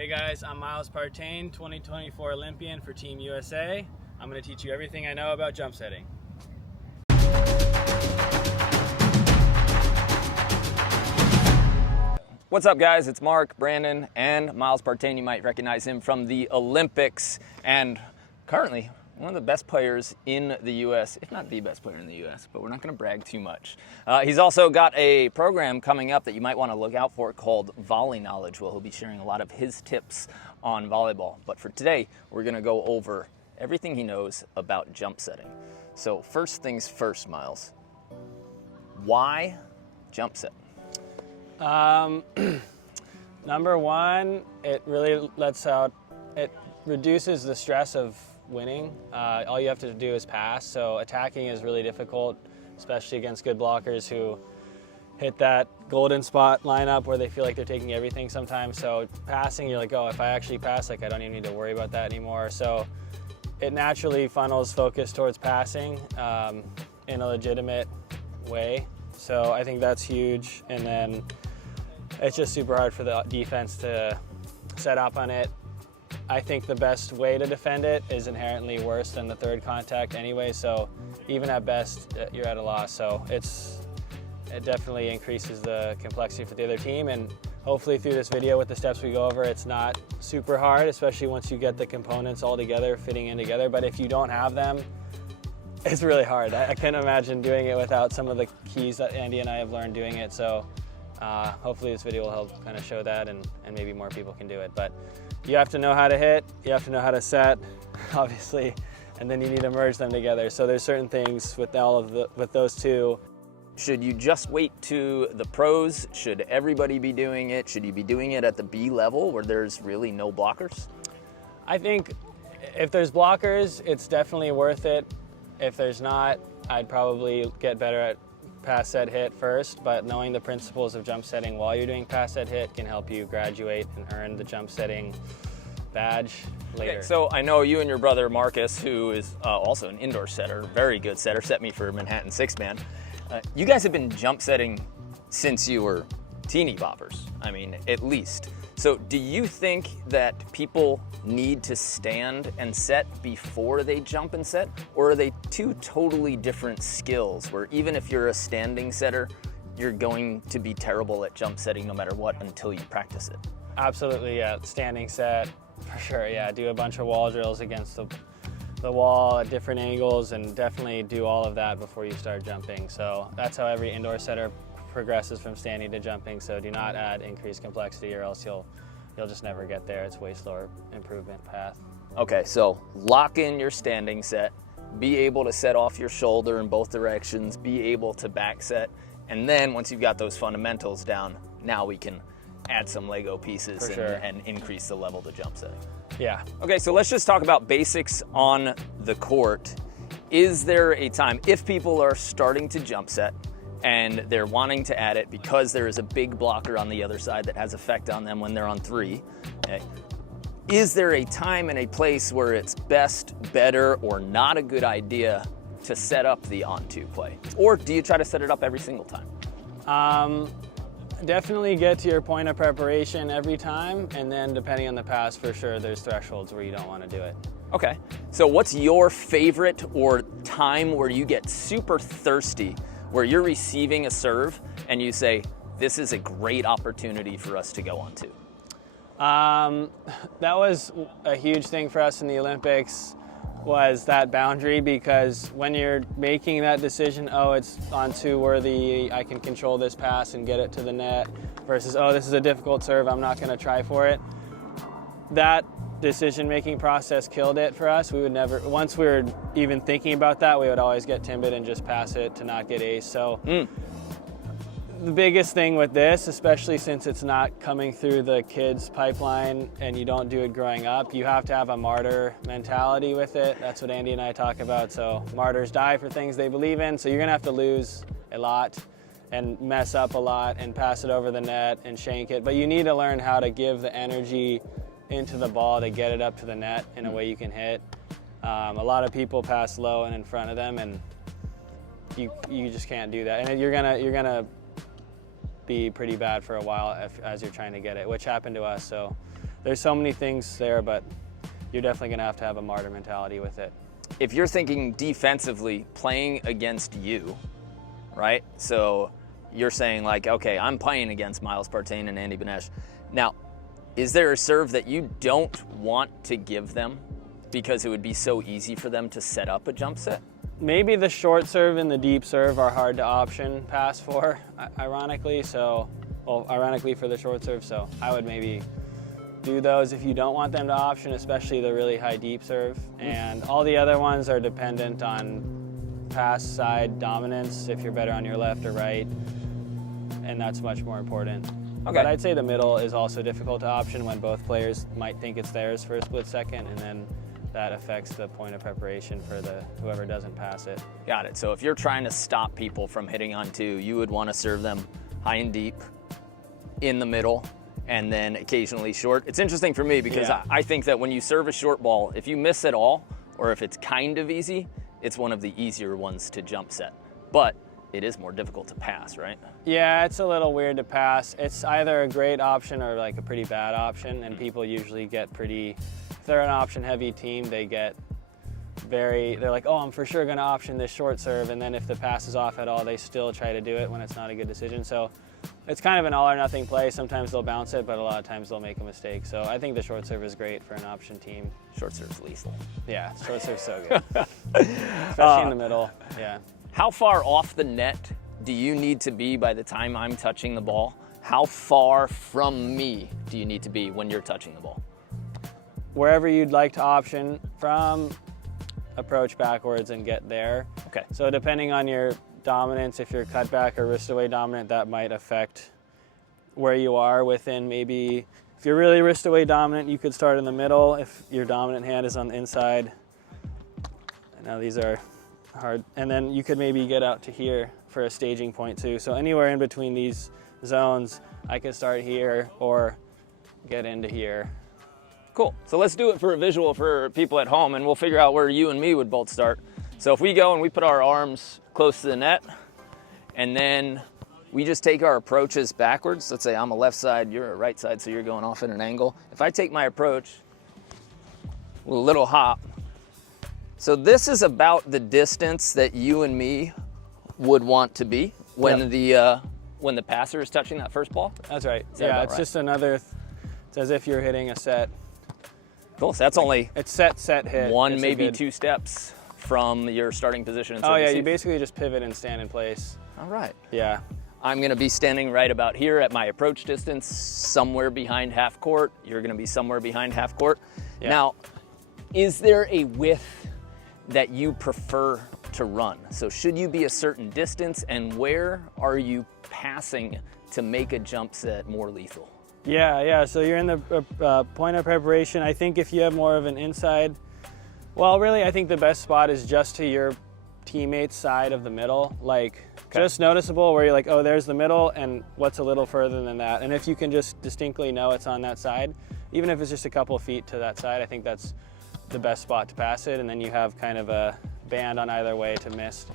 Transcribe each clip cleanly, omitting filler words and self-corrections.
Hey guys, I'm Partain, 2024 Olympian for Team USA. I'm going to teach you everything I know about jump setting. What's up guys, it's Mark, Brandon, and Partain. You might recognize him from the Olympics and currently one of the best players in the US, if not the best player in the US, but we're not gonna brag too much. He's also got a program coming up that you might wanna look out for called Volley Knowledge, where he'll be sharing a lot of his tips on volleyball. But for today, we're gonna go over everything he knows about jump setting. So first things first, Miles, why jump set? Number one, it really it reduces the stress of winning. All you have to do is pass, so attacking is really difficult, especially against good blockers who hit that golden spot lineup where they feel like they're taking everything sometimes. So passing, you're like, oh, if I actually pass, like I don't even need to worry about that anymore. So it naturally funnels focus towards passing in a legitimate way. So I think that's huge. And then it's just super hard for the defense to set up on it. I think the best way to defend it is inherently worse than the third contact anyway, so even at best, you're at a loss. So it definitely increases the complexity for the other team, and hopefully through this video with the steps we go over, it's not super hard, especially once you get the components all together, fitting in together. But if you don't have them, it's really hard. I can't imagine doing it without some of the keys that Andy and I have learned doing it. So hopefully this video will help kind of show that, and maybe more people can do it. But you have to know how to hit, you have to know how to set, obviously, and then you need to merge them together. So there's certain things with with those two. Should you just wait to the pros? Should everybody be doing it? Should you be doing it at the B level where there's really no blockers? I think if there's blockers, it's definitely worth it. If there's not, I'd probably get better at pass, set, hit first, but knowing the principles of jump setting while you're doing pass, set, hit can help you graduate and earn the jump setting badge later. Okay, so I know you and your brother Marcus, who is also an indoor setter, very good setter, set me for Manhattan six-man. You guys have been jump setting since you were teeny boppers, I mean, at least. So do you think that people need to stand and set before they jump and set? Or are they two totally different skills where even if you're a standing setter, you're going to be terrible at jump setting no matter what until you practice it? Absolutely, yeah, standing set, for sure, yeah. Do a bunch of wall drills against the wall at different angles, and definitely do all of that before you start jumping. So that's how every indoor setter progresses from standing to jumping. So do not add increased complexity, or else you'll just never get there. It's way slower improvement path. Okay, so lock in your standing set, be able to set off your shoulder in both directions, be able to back set, and then once you've got those fundamentals down, now we can add some Lego pieces and increase the level to jump setting. Yeah. Okay, so let's just talk about basics on the court. Is there a time, if people are starting to jump set and they're wanting to add it because there is a big blocker on the other side that has effect on them when they're on three, okay, is there a time and a place where it's best, better, or not a good idea to set up the on-two play? Or do you try to set it up every single time? Definitely get to your point of preparation every time, and then depending on the pass, for sure, there's thresholds where you don't want to do it. Okay, so what's your favorite or time where you get super thirsty, where you're receiving a serve and you say, this is a great opportunity for us to go on to? That was a huge thing for us in the Olympics, was that boundary, because when you're making that decision, oh, it's on two worthy, I can control this pass and get it to the net, versus, oh, this is a difficult serve, I'm not gonna try for it. That decision-making process killed it for us. We would never, once we were even thinking about that, we would always get timid and just pass it to not get ace. So the biggest thing with this, especially since it's not coming through the kids pipeline and you don't do it growing up, you have to have a martyr mentality with it. That's what Andy and I talk about. So martyrs die for things they believe in. So you're gonna have to lose a lot and mess up a lot and pass it over the net and shank it. But you need to learn how to give the energy into the ball to get it up to the net in a way you can hit. A lot of people pass low and in front of them, and you just can't do that. And you're gonna be pretty bad for a while as you're trying to get it, which happened to us. So there's so many things there, but you're definitely going to have a martyr mentality with it. If you're thinking defensively, playing against you, right? So you're saying like, okay, I'm playing against Miles Partain and Andy Benesh. Now, is there a serve that you don't want to give them because it would be so easy for them to set up a jump set? Maybe the short serve and the deep serve are hard to option pass for, ironically. So, well, ironically for the short serve. So I would maybe do those if you don't want them to option, especially the really high deep serve. And all the other ones are dependent on pass side dominance, if you're better on your left or right. And that's much more important. Okay. But I'd say the middle is also difficult to option when both players might think it's theirs for a split second, and then that affects the point of preparation for whoever doesn't pass it. Got it. So if you're trying to stop people from hitting on two, you would want to serve them high and deep, in the middle, and then occasionally short. It's interesting for me because I think that when you serve a short ball, if you miss at all, or if it's kind of easy, it's one of the easier ones to jump set. But it is more difficult to pass, right? Yeah, it's a little weird to pass. It's either a great option or like a pretty bad option, and people usually get pretty, if they're an option heavy team, they get they're like, oh, I'm for sure gonna option this short serve, and then if the pass is off at all, they still try to do it when it's not a good decision. So it's kind of an all or nothing play. Sometimes they'll bounce it, but a lot of times they'll make a mistake. So I think the short serve is great for an option team. Short serve's lethal. Yeah, short serve's so good. Especially in the middle, yeah. How far off the net do you need to be by the time I'm touching the ball? How far from me do you need to be when you're touching the ball? Wherever you'd like to option from, approach backwards and get there. Okay. So depending on your dominance, if you're cut back or wrist away dominant, that might affect where you are within. Maybe if you're really wrist away dominant, you could start in the middle if your dominant hand is on the inside. Now these are hard. And then you could maybe get out to here for a staging point too. So anywhere in between these zones, I could start here or get into here. Cool. So let's do it for a visual for people at home, and we'll figure out where you and me would both start. So if we go and we put our arms close to the net, and then we just take our approaches backwards. Let's say I'm a left side, you're a right side, so you're going off at an angle. If I take my approach with a little hop, so this is about the distance that you and me would want to be when when the passer is touching that first ball. That's right. Is that Yeah, about it's right? just another, it's as if you're hitting a set. Cool. So that's only It's set, hit. one, It's a maybe good- 2 steps from your starting position. And Oh serve yeah, you receive. basically just pivot and stand in place. All right. Yeah. I'm gonna be standing right about here at my approach distance, somewhere behind half court. You're gonna be somewhere behind half court. Yeah. Now, is there a width that you prefer to run? So should you be a certain distance, and where are you passing to make a jump set more lethal? Yeah. So you're in the point of preparation. I think if you have more of an inside, well, really, I think the best spot is just to your teammate's side of the middle. Like, just noticeable where you're like, oh, there's the middle, and what's a little further than that. And if you can just distinctly know it's on that side, even if it's just a couple feet to that side, I think that's the best spot to pass it. And then you have kind of a band on either way to miss.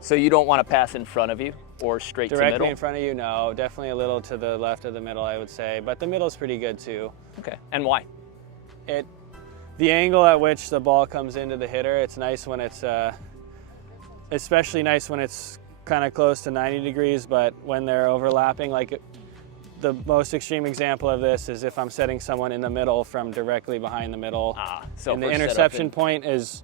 So you don't want to pass in front of you or straight to Directly middle? in front of you, no. Definitely a little to the left of the middle, I would say. But the middle's pretty good too. Okay, and why? The angle at which the ball comes into the hitter, it's nice when it's, especially nice when it's kind of close to 90 degrees, but when they're overlapping, like the most extreme example of this is if I'm setting someone in the middle from directly behind the middle. So and the we're set up interception in- point is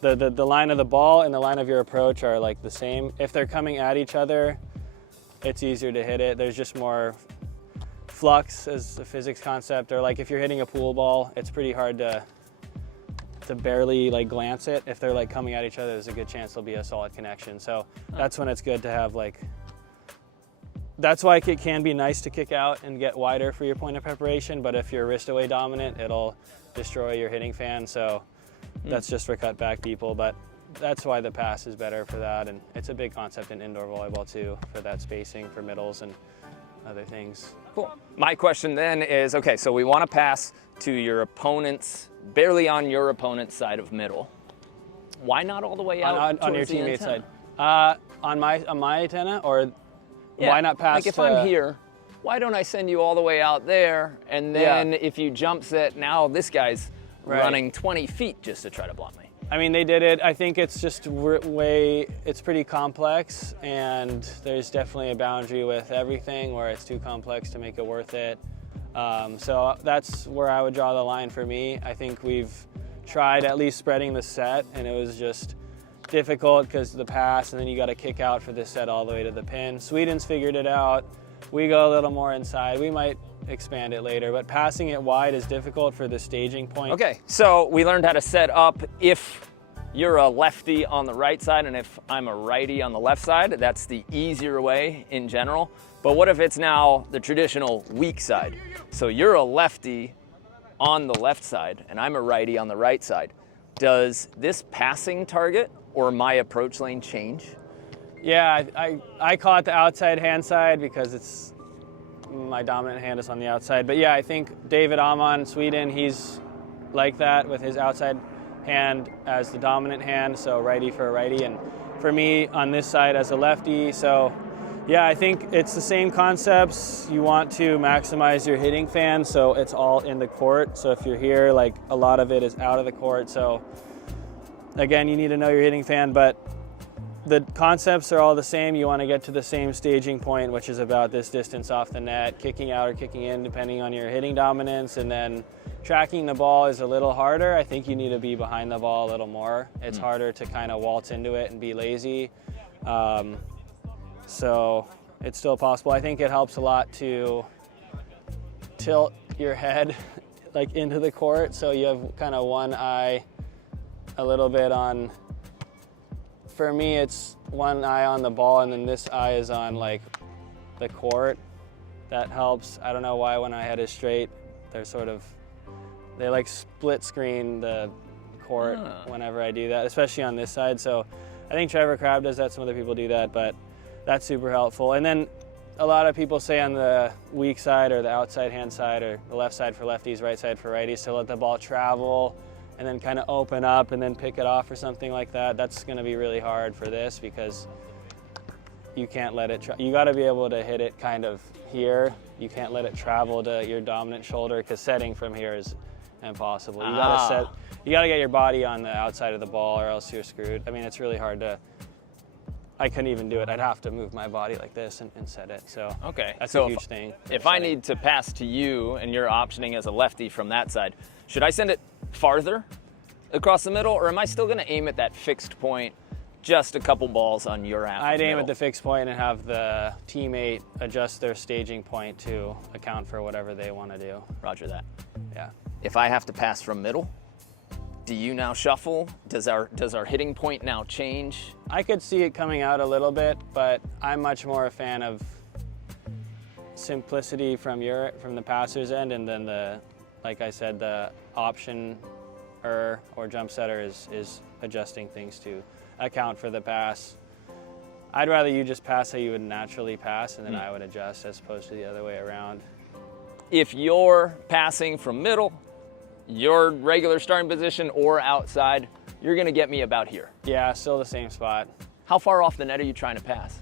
the line of the ball and the line of your approach are like the same. If they're coming at each other, it's easier to hit it. There's just more flux as a physics concept, or like if you're hitting a pool ball, it's pretty hard to barely like glance it. If they're like coming at each other, there's a good chance there'll be a solid connection. So that's when it's good to have like, that's why it can be nice to kick out and get wider for your point of preparation, but if you're wrist away dominant, it'll destroy your hitting fan. So that's just for cut back people, but that's why the pass is better for that. And it's a big concept in indoor volleyball too, for that spacing for middles and other things. Cool. My question then is, okay, so we want to pass to your opponent's, barely on your opponent's side of middle. Why not all the way out on your towards the teammate's antenna? side? On my antenna, or why not pass like if to, I'm here, why don't I send you all the way out there? And then if you jump set, now this guy's running 20 feet just to try to block me. I mean, they did it. I think it's just it's pretty complex, and there's definitely a boundary with everything where it's too complex to make it worth it. So that's where I would draw the line for me. I think we've tried at least spreading the set, and it was just difficult because of the pass, and then you got to kick out for this set all the way to the pin. Sweden's figured it out. We go a little more inside. We might expand it later, but passing it wide is difficult for the staging point. Okay, so we learned how to set up if you're a lefty on the right side and if I'm a righty on the left side. That's the easier way in general. But what if it's now the traditional weak side? So you're a lefty on the left side and I'm a righty on the right side. Does this passing target or my approach lane change? Yeah, I call it the outside hand side because it's my dominant hand is on the outside. But yeah, I think David Amon, Sweden, he's like that with his outside hand as the dominant hand, so righty for a righty, and for me on this side as a lefty. So yeah, I think it's the same concepts. You want to maximize your hitting fan, so it's all in the court. So if you're here, like a lot of it is out of the court. So again, you need to know your hitting fan, but the concepts are all the same. You want to get to the same staging point, which is about this distance off the net, kicking out or kicking in, depending on your hitting dominance. And then tracking the ball is a little harder. I think you need to be behind the ball a little more. It's harder to kind of waltz into it and be lazy. So it's still possible. I think it helps a lot to tilt your head like into the court. So you have kind of one eye a little bit on, for me, it's one eye on the ball and then this eye is on like the court. That helps. I don't know why when I head is straight, they like split screen the court whenever I do that, especially on this side. So I think Trevor Crabb does that, some other people do that, but that's super helpful. And then a lot of people say on the weak side or the outside hand side or the left side for lefties, right side for righties, to let the ball travel and then kind of open up and then pick it off or something like that. That's going to be really hard for this because you can't let it, you got to be able to hit it kind of here. You can't let it travel to your dominant shoulder because setting from here is impossible. You got to get your body on the outside of the ball or else you're screwed. I mean, it's really hard to, I couldn't even do it. I'd have to move my body like this and set it. So that's a huge thing. If I need to pass to you and you're optioning as a lefty from that side, should I send it farther across the middle, or am I still going to aim at that fixed point, just a couple balls on your half? I'd aim at the fixed point and have the teammate adjust their staging point to account for whatever they want to do. Roger that. Yeah. If I have to pass from middle, do you now shuffle? Does our hitting point now change? I could see it coming out a little bit, but I'm much more a fan of simplicity from the passer's end, and then like I said, the option or jump setter is adjusting things to account for the pass. I'd rather you just pass how you would naturally pass, and then I would adjust as opposed to the other way around. If you're passing from middle, your regular starting position or outside, you're gonna get me about here. Yeah, still the same spot. How far off the net are you trying to pass?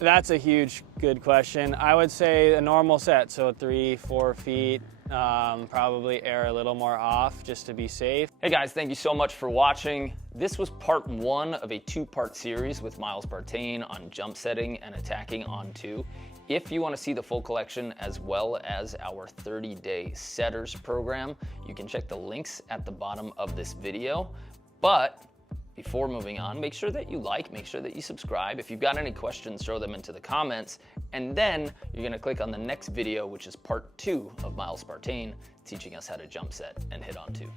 That's a good question. I would say a normal set, so 3-4 feet. Probably err a little more off just to be safe. Hey guys, thank you so much for watching. This was part 1 of a 2-part series with Miles Partain on jump setting and attacking on 2. If you want to see the full collection as well as our 30-day setters program, you can check the links at the bottom of this video. But before moving on, make sure that you make sure that you subscribe. If you've got any questions, throw them into the comments. And then you're gonna click on the next video, which is part 2 of Miles Partain teaching us how to jump set and hit on 2.